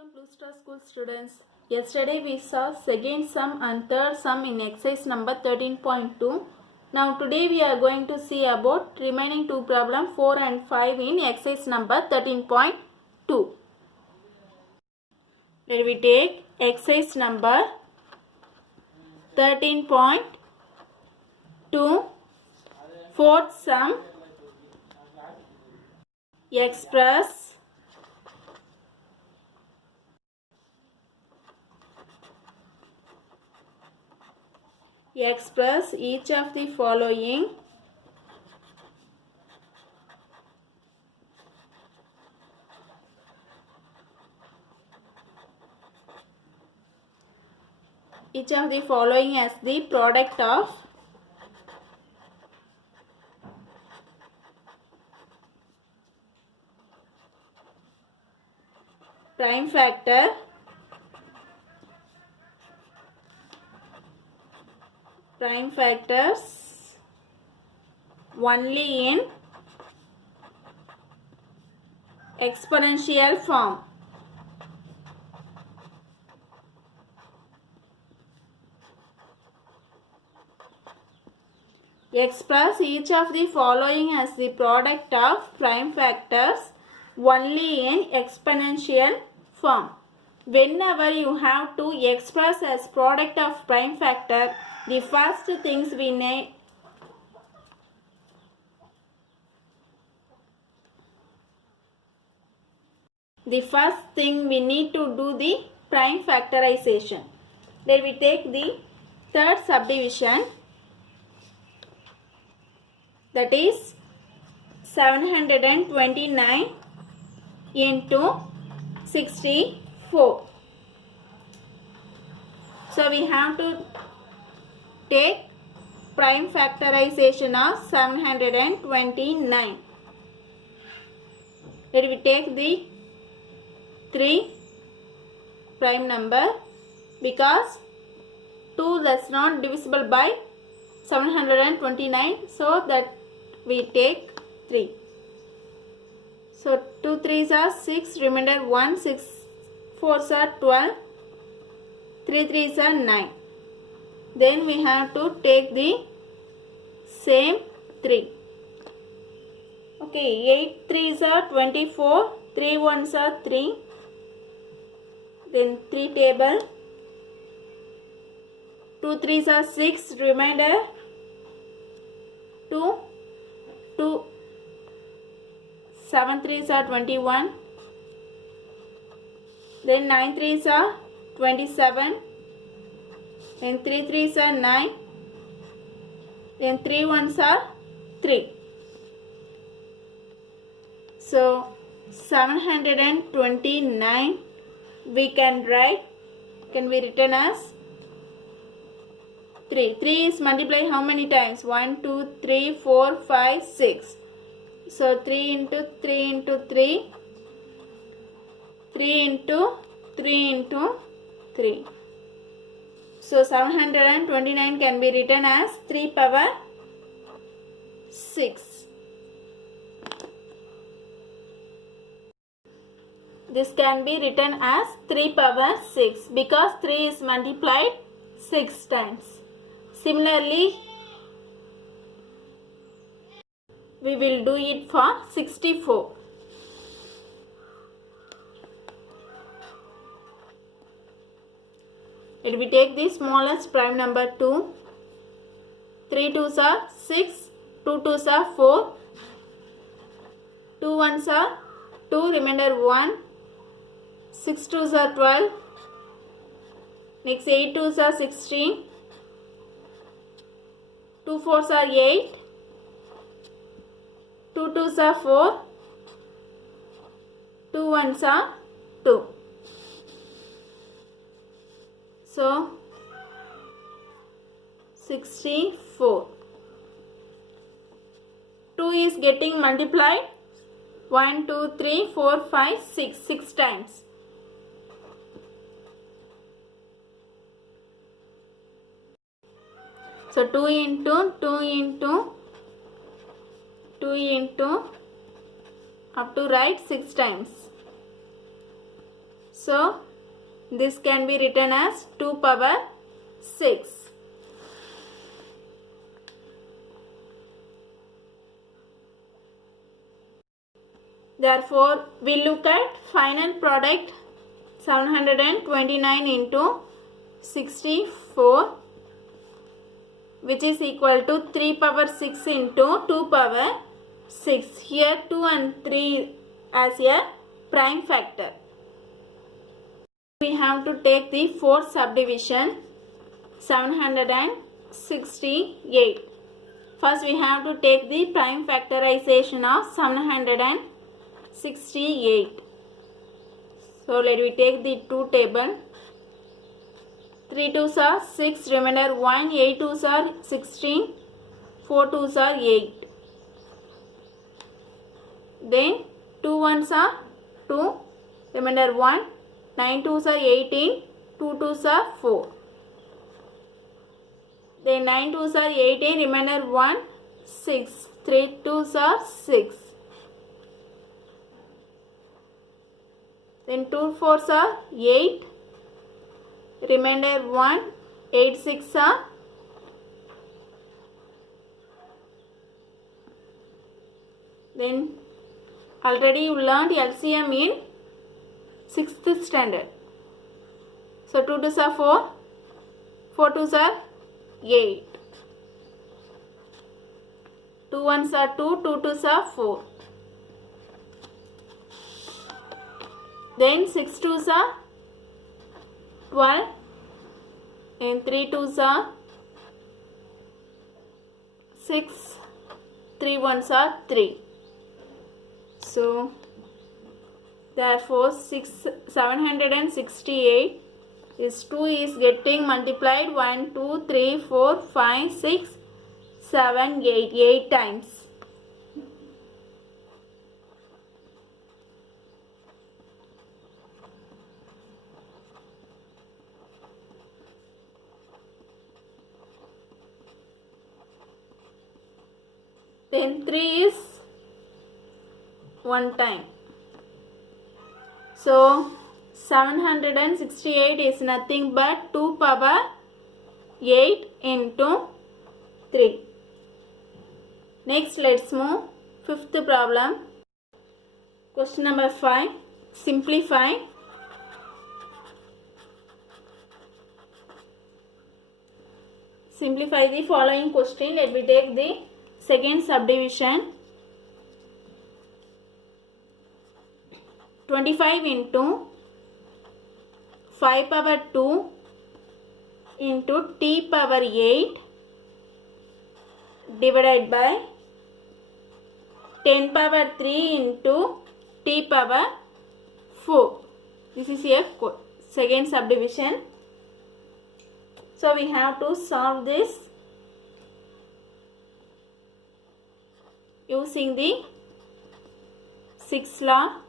Welcome Blue Star School students. Yesterday we saw second sum and third sum in exercise number 13.2. Now today we are going to see about remaining two problem 4 and 5 in exercise number 13.2. Let we take exercise number 13.2 fourth sum. Express each of the following as the product of prime factors only in exponential form. Express each of the following as the product of prime factors only in exponential form. Whenever you have to express as product of prime factor, the first things we need to do the prime factorization. Then we take the third subdivision, that is 729 into 64. So we have to take prime factorization of 729. Then we take the 3 prime number because 2 that's not divisible by 729, so that we take 3. So 2 3s are 6, remainder 1, 6 4s are 12, 3 3s are 9. Then we have to take the same 3. Okay, 8 3s are 24, 3 1s are 3. Then 3 table, 2 3s are 6, remainder 2, 7 3s are 21, then 9 3s are 27, then 3 3s are 9, then 3 1s are 3. So 729 can be written as 3. 3 is multiplied how many times? 1, 2, 3, 4, 5, 6. So 3 into 3 into 3, 3 into 3 into 3. So 729 can be written as 3 power 6. This can be written as 3 power 6 because 3 is multiplied 6 times. Similarly, we will do it for 64. If we take the smallest prime number 2, 3 2s are 6, 2 2s are 4, 2 1s are 2, remainder 1, 6 2s are 12, next 8 2s are 16, 2 4s are 8, 2 2s are 4, 2 1s are 2. So 64. 2 is getting multiplied 1, 2, 3, 4, 5, 6 times. So 2 into 2 into 2 into up to right 6 times. So this can be written as 2 power 6. Therefore, we look at final product 729 into 64, which is equal to 3 power 6 into 2 power 6. Here 2 and 3 as a prime factor. We have to take the fourth subdivision 768. First we have to take the prime factorization of 768. So let me take the 2 table. 3 2s are 6, remainder 1, 8 2s are 16, 4 2s are 8. Then 2 1s are 2, remainder 1, 9 2s are 18, 2 2s are 4. Then 9 2s are 18, remainder 1, 6, 3 2s are 6. Then 2 4s are 8, remainder 1, 8 6 are 'Then already you learned LCM in 6th standard. So 2 2s are 4, 4 2s are 8. 2 1s are 2, 2 2s are 4. Then 6 2s are 12 and 3 2s are 6, 3 1s are 3. So therefore 768 is 2 is getting multiplied 1 2 3 4 5 6 7 8 times. Then 3 is 1 time. So 768 is nothing but 2 power 8 into 3. Next, let's move 5th problem. Question number 5. Simplify. Simplify the following question. Let me take the second subdivision. 25 into 5 power 2 into t power 8 divided by 10 power 3 into t power 4. This is a second subdivision. So we have to solve this using the 6th law.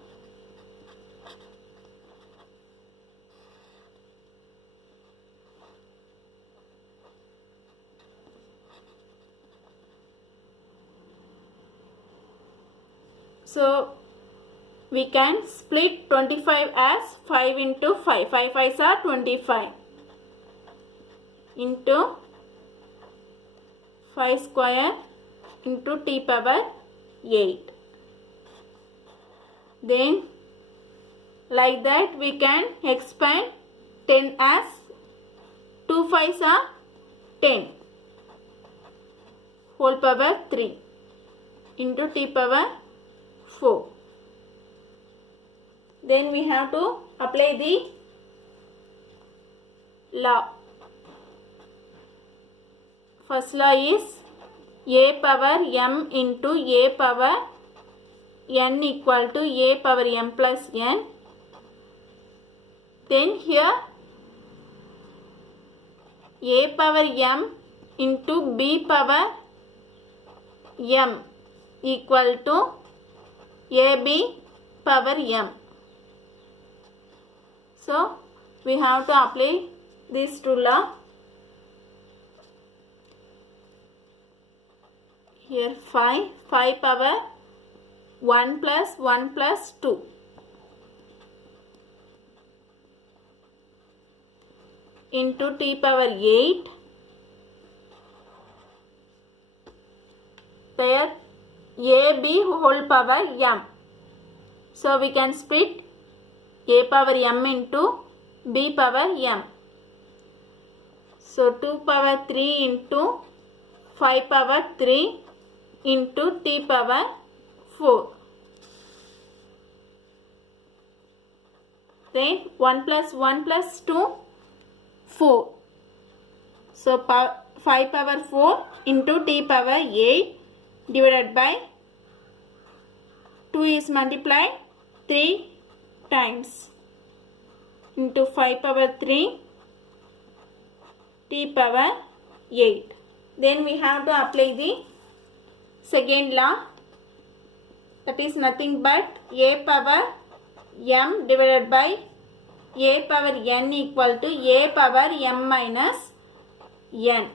So we can split 25 as 5 into 5. 5 5s are 25 into 5 square into t power 8. Then like that we can expand 10 as 2 5s are 10 whole power 3 into t power 4. Then we have to apply the law. First law is a power m into a power n equal to a power m plus n. Then here a power m into b power m equal to ab power m. So we have to apply these two law. Here 5 power 1 plus 2 into t power 8. There ab whole power m. So we can split a power m into b power m. So 2 power 3 into 5 power 3 into t power 4. Then 1 plus 1 plus 2, 4. So 5 power 4 into t power 8 divided by 2 is multiplied 3 times into 5 power 3 t power 8. Then we have to apply the second law, that is nothing but a power m divided by a power n equal to a power m minus n.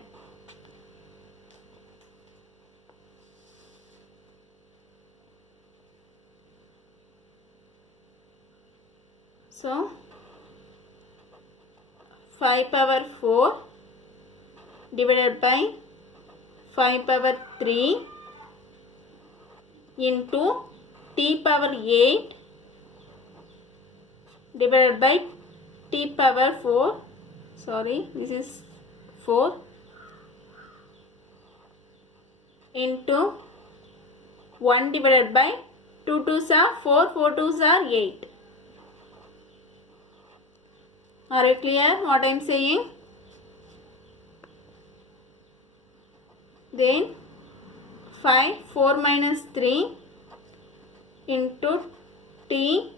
So 5 power 4 divided by 5 power 3 into t power 8 divided by t power 4, sorry this is 4, into 1 divided by 2 2s are 4, 4 2s are 8. Are you clear what I am saying? Then 5 4 minus 3 into t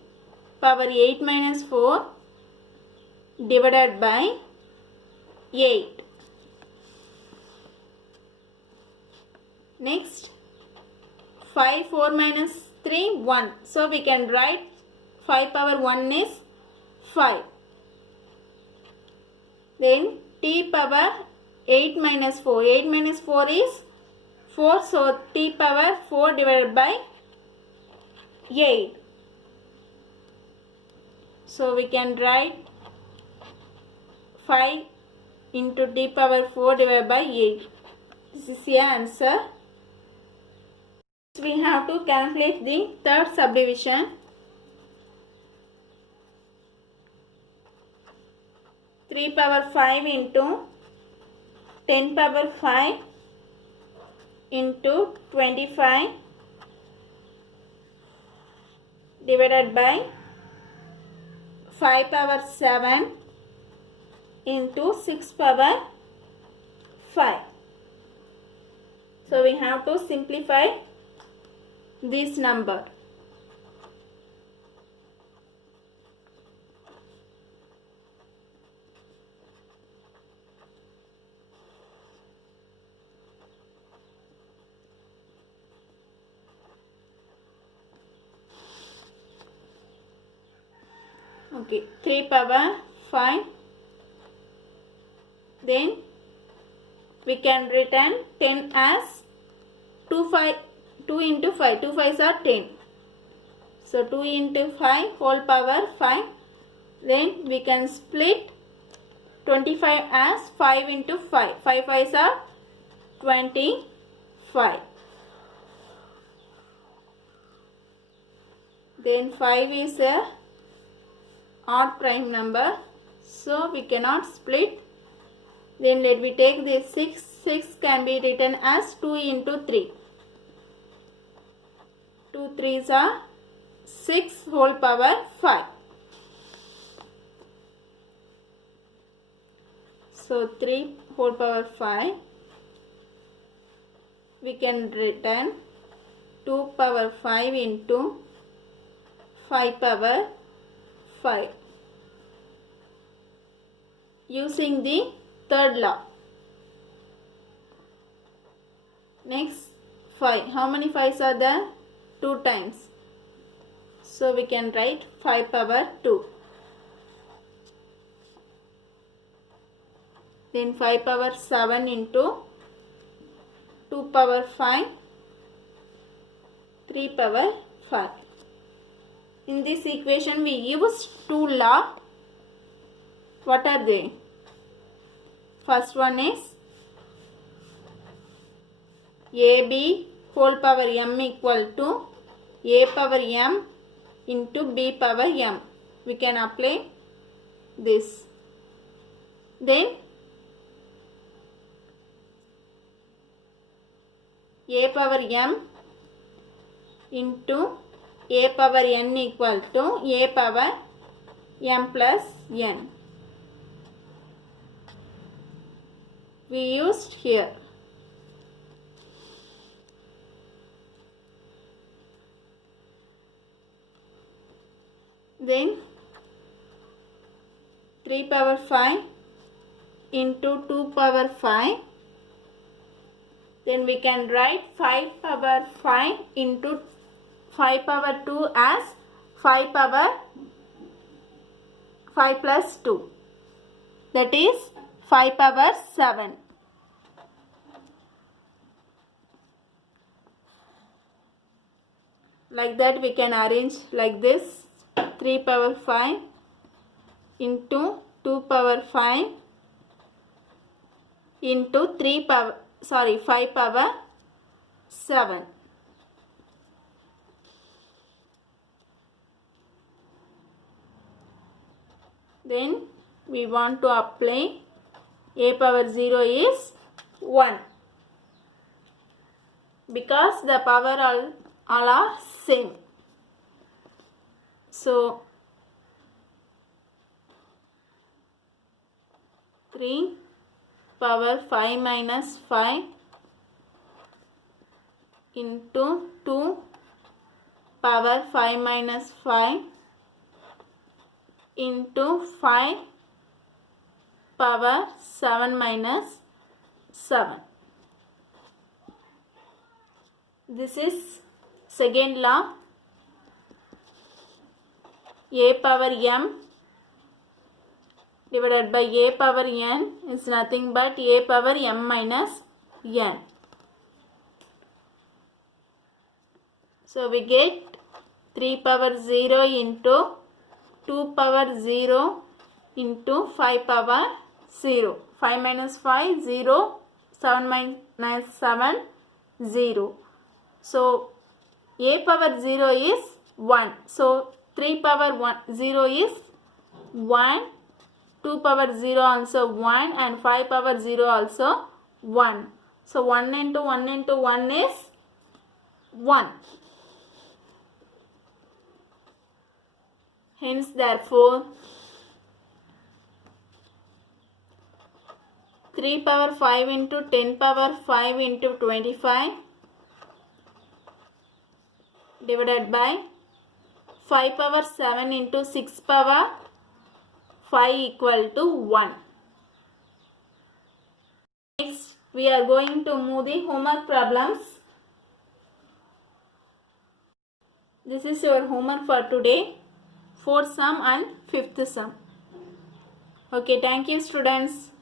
power 8 minus 4 divided by 8. Next 5 4 minus 3 1. So we can write 5 power 1 is 5. Then t power 8 minus 4. 8 minus 4 is 4. So t power 4 divided by 8. So we can write 5 into t power 4 divided by 8. This is the answer. We have to calculate the third subdivision. 3 power 5 into 10 power 5 into 25 divided by 5 power 7 into 6 power 5. So we have to simplify this number. Okay, 3 power 5. Then we can return 10 as 2 into 5. 2 5s are 10. So 2 into 5 whole power 5. Then we can split 25 as 5 into 5. 5 5s are 25. Then 5 is a odd prime number, so we cannot split. Then let me take this 6. 6 can be written as 2 into 3. 2 3s are 6 whole power 5. So 3 whole power 5. We can return 2 power 5 into 5 power 5 using the third law. Next 5. How many 5s are there? 2 times. So we can write 5 power 2. Then 5 power 7 into 2 power 5, 3 power 5. In this equation we use two law. What are they? First one is AB whole power m equal to a power m into b power m. We can apply this. Then a power m into a power n equal to a power m plus n. We used here. Then 3 power 5 into 2 power 5. Then we can write 5 power 5 into 5 power 2 as 5 power 5 plus 2. That is 5 power 7. Like that we can arrange like this. 3 power 5 into 2 power 5 into 5 power 7. Then we want to apply a power 0 is 1 because the power all are same. So 3 power 5 minus 5 into 2 power 5 minus 5 into 5 power 7 minus 7. This is second law. A power m divided by a power n is nothing but a power m minus n. So we get 3 power 0 into 2 power 0 into 5 power 0. 5 minus 5, 0. 7 minus 7, 0. So a power 0 is 1. So 3 power 0 is 1. 2 power 0 also 1 and 5 power 0 also 1. So 1 into 1 into 1 is 1. Hence therefore 3 power 5 into 10 power 5 into 25 divided by 5 power 7 into 6 power 5 equal to 1. Next we are going to move the homework problems. This is your homework for today. 4th sum and 5th sum. Okay, thank you students.